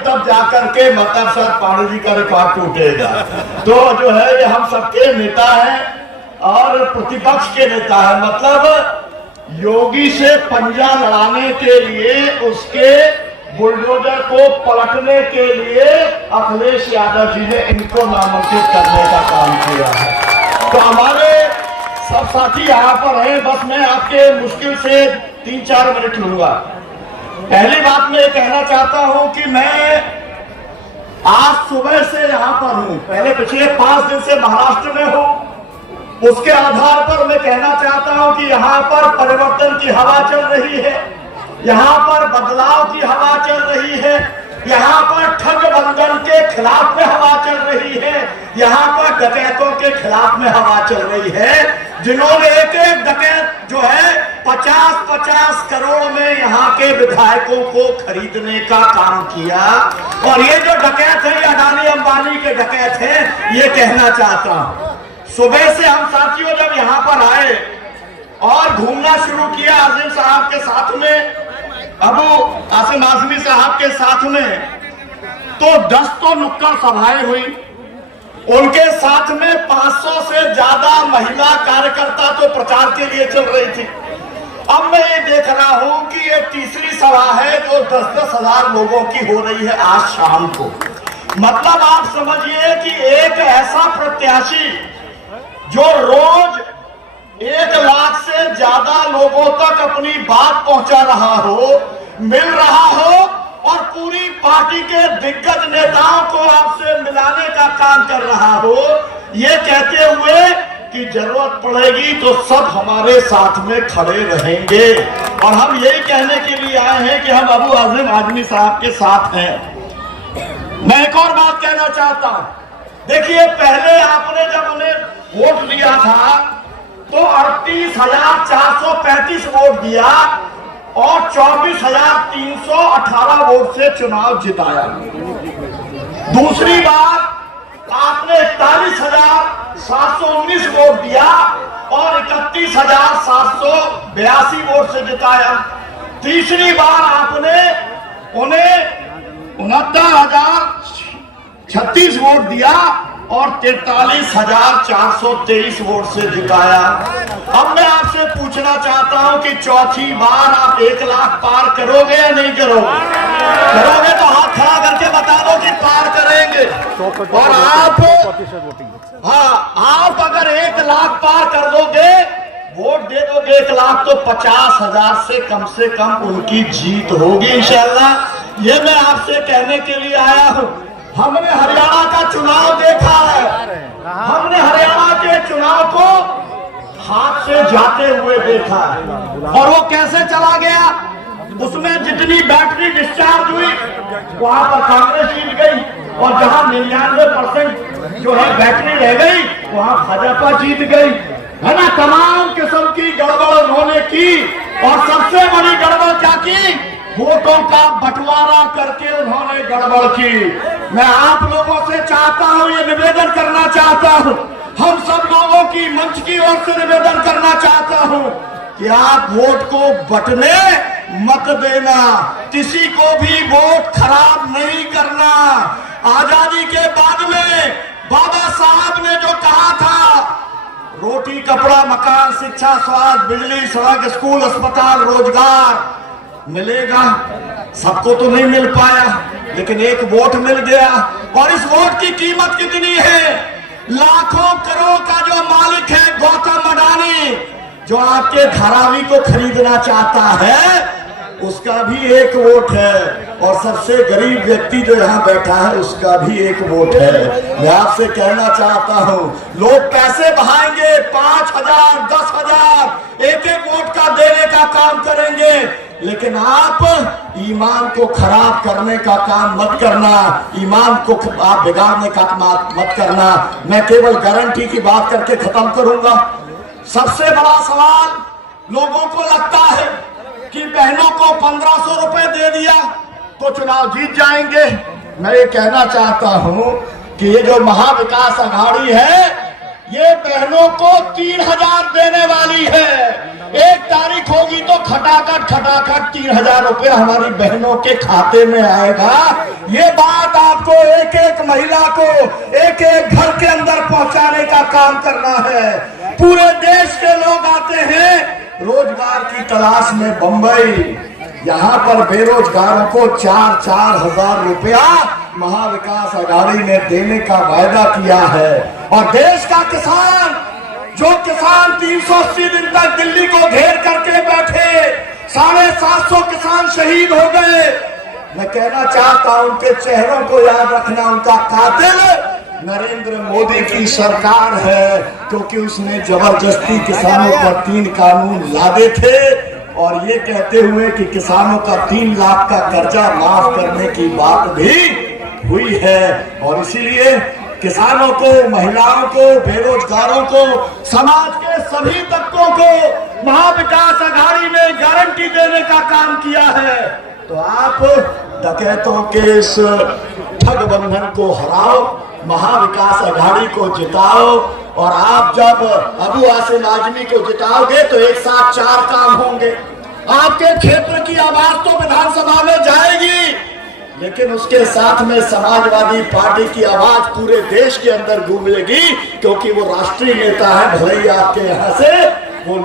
तब जाकर के मतलब सर पांडे जी का रिकॉर्ड टूटेगा। तो जो है ये हम सबके नेता हैं और प्रतिपक्ष के नेता हैं। मतलब योगी से पंजा लड़ाने के लिए, उसके बुलडोजर को पलटने के लिए अखिलेश यादव जी ने इनको नामांकित करने का काम किया है। तो हमारे सब साथी यहाँ पर हैं, बस मैं आपके मुश्किल से 3-4 मिनट लूंगा। पहली बात मैं कहना चाहता हूं कि मैं आज सुबह से यहां पर हूं, पहले पिछले 5 दिन से महाराष्ट्र में हूं। उसके आधार पर मैं कहना चाहता हूं कि यहां पर परिवर्तन की हवा चल रही है, यहां पर बदलाव की हवा चल रही है, यहाँ पर ठग बंधन के खिलाफ में हवा चल रही है, यहाँ पर डकैतों के खिलाफ में हवा चल रही है, जिन्होंने एक डकैत जो है 50-50 करोड़ में यहाँ के विधायकों को खरीदने का काम किया। और ये जो डकैत है, ये अडानी अंबानी के डकैत हैं, ये कहना चाहता हूं। सुबह से हम साथियों जब यहाँ पर आए और घूमना शुरू किया आसिम साहब के साथ में, आसिम आजमी साहब के साथ में, तो 10 तो नुक्कड़ सभाएं हुई। उनके साथ में 500 से ज्यादा महिला कार्यकर्ता तो प्रचार के लिए चल रही थी। अब मैं ये देख रहा हूं कि ये तीसरी सभा है जो 10-10 हजार लोगों की हो रही है आज शाम को। मतलब आप समझिए कि एक ऐसा प्रत्याशी जो रोज 1 लाख से ज्यादा लोगों तक अपनी बात पहुंचा रहा हो, मिल रहा हो और पूरी पार्टी के दिग्गज नेताओं को आपसे मिलाने का काम कर रहा हो, ये कहते हुए कि जरूरत पड़ेगी तो सब हमारे साथ में खड़े रहेंगे। और हम यही कहने के लिए आए हैं कि हम आसिम आजमी साहब के साथ हैं। मैं एक और बात कहना चाहता हूं, देखिए पहले आपने जब उन्हें वोट दिया था तो 38,435 वोट दिया और 24,318 वोट से चुनाव जिताया। दूसरी बार आपने 41,719 वोट दिया और 31,782 वोट से जिताया। तीसरी बार आपने उन्हें 69,036 वोट दिया और 43,423 वोट से जिताया। अब मैं आपसे पूछना चाहता हूं कि चौथी बार आप 1 लाख पार करोगे या नहीं करोगे? करोगे तो हाथ खड़ा करके बता दो कि पार करेंगे। और आप अगर 1 लाख पार कर दोगे, वोट दे दोगे 1 लाख, तो 50,000 से कम उनकी जीत होगी इंशाअल्लाह। ये मैं आपसे कहने के लिए आया हूं। हमने हरियाणा का चुनाव देखा है, हमने हरियाणा के चुनाव को हाथ से जाते हुए देखा है और वो कैसे चला गया। उसमें जितनी बैटरी डिस्चार्ज हुई वहां पर कांग्रेस जीत गई और जहां 99% जो है बैटरी रह गई वहां भाजपा जीत गई, है ना। तमाम किस्म की गड़बड़ उन्होंने की और सबसे बड़ी गड़बड़ क्या की, वोटों का बंटवारा करके उन्होंने गड़बड़ की। मैं आप लोगों से चाहता हूं, ये निवेदन करना चाहता हूं, हम सब लोगों की मंच की ओर से निवेदन करना चाहता हूं कि आप वोट को बंटने मत देना, किसी को भी वोट खराब नहीं करना। आजादी के बाद में बाबा साहब ने जो कहा था, रोटी कपड़ा मकान शिक्षा स्वास्थ्य बिजली सड़क स्कूल अस्पताल रोजगार मिलेगा, सबको तो नहीं मिल पाया, लेकिन एक वोट मिल गया। और इस वोट की कीमत कितनी है? लाखों करोड़ का जो मालिक है गौतम अडानी, जो आपके धारावी को खरीदना चाहता है, उसका भी एक वोट है। और सबसे गरीब व्यक्ति जो यहाँ बैठा है उसका भी एक वोट है। मैं आपसे कहना चाहता हूँ, लोग पैसे बहाएंगे, 5,000 10,000 एक वोट का देने का काम करेंगे, लेकिन आप ईमान को खराब करने का काम मत करना, ईमान को आप बिगाड़ने का मत करना। मैं केवल गारंटी की बात करके खत्म करूंगा। सबसे बड़ा सवाल लोगों को लगता है कि बहनों को 1,500 रुपए दे दिया तो चुनाव जीत जाएंगे। मैं ये कहना चाहता हूं कि ये जो महाविकास आघाड़ी है, ये बहनों को 3,000 देने वाली है। 1 तारीख होगी तो खटाखट 3,000 रुपए हमारी बहनों के खाते में आएगा। ये बात आपको एक एक महिला को एक एक घर के अंदर पहुंचाने का काम करना है। पूरे देश के लोग आते हैं रोजगार की तलाश में बंबई, यहाँ पर बेरोजगारों को 4-4 हजार रुपया महाविकास आघाड़ी ने देने का वायदा किया है। और देश का किसान, जो किसान 380 दिन तक दिल्ली को घेर करके बैठे, 750 किसान शहीद हो गए, मैं कहना चाहता हूं उनके चेहरों को याद रखना। उनका कातिल नरेंद्र मोदी की सरकार है, क्योंकि उसने जबरदस्ती किसानों पर 3 कानून लादे थे और ये कहते हुए कि किसानों का 3 लाख का कर्जा माफ करने की बात भी हुई है। और इसीलिए किसानों को, महिलाओं को, बेरोजगारों को, समाज के सभी तबकों को महाविकास आघाड़ी ने गारंटी देने का काम किया है। तो आप डकैतों के इस ठग बंधन को हराओ, महाविकास आघाड़ी को जिताओ। और आप जब अबू आसिम आजमी को जिताओगे तो एक साथ 4 काम होंगे। आपके क्षेत्र की आवाज तो विधानसभा में जाएगी, लेकिन उसके साथ में समाजवादी पार्टी की आवाज पूरे देश के अंदर गूंजेगी, क्योंकि वो राष्ट्रीय नेता है। भले ही आपके यहाँ से वो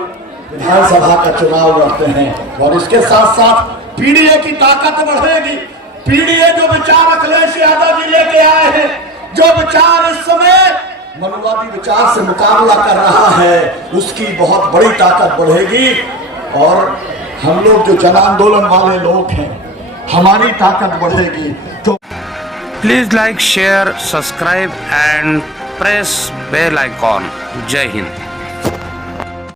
विधानसभा का चुनाव लड़ते हैं। और इसके साथ साथ पीडीए की ताकत बढ़ेगी। पीडीए जो विचार अखिलेश यादव जी लेके आए हैं, जो विचार इस समय मनुवादी विचार से मुकाबला कर रहा है, उसकी बहुत बड़ी ताकत बढ़ेगी। और हम लोग जो जन आंदोलन वाले लोग हैं, हमारी ताकत बढ़ेगी। तो please like, share, subscribe and press bell icon. जय हिंद।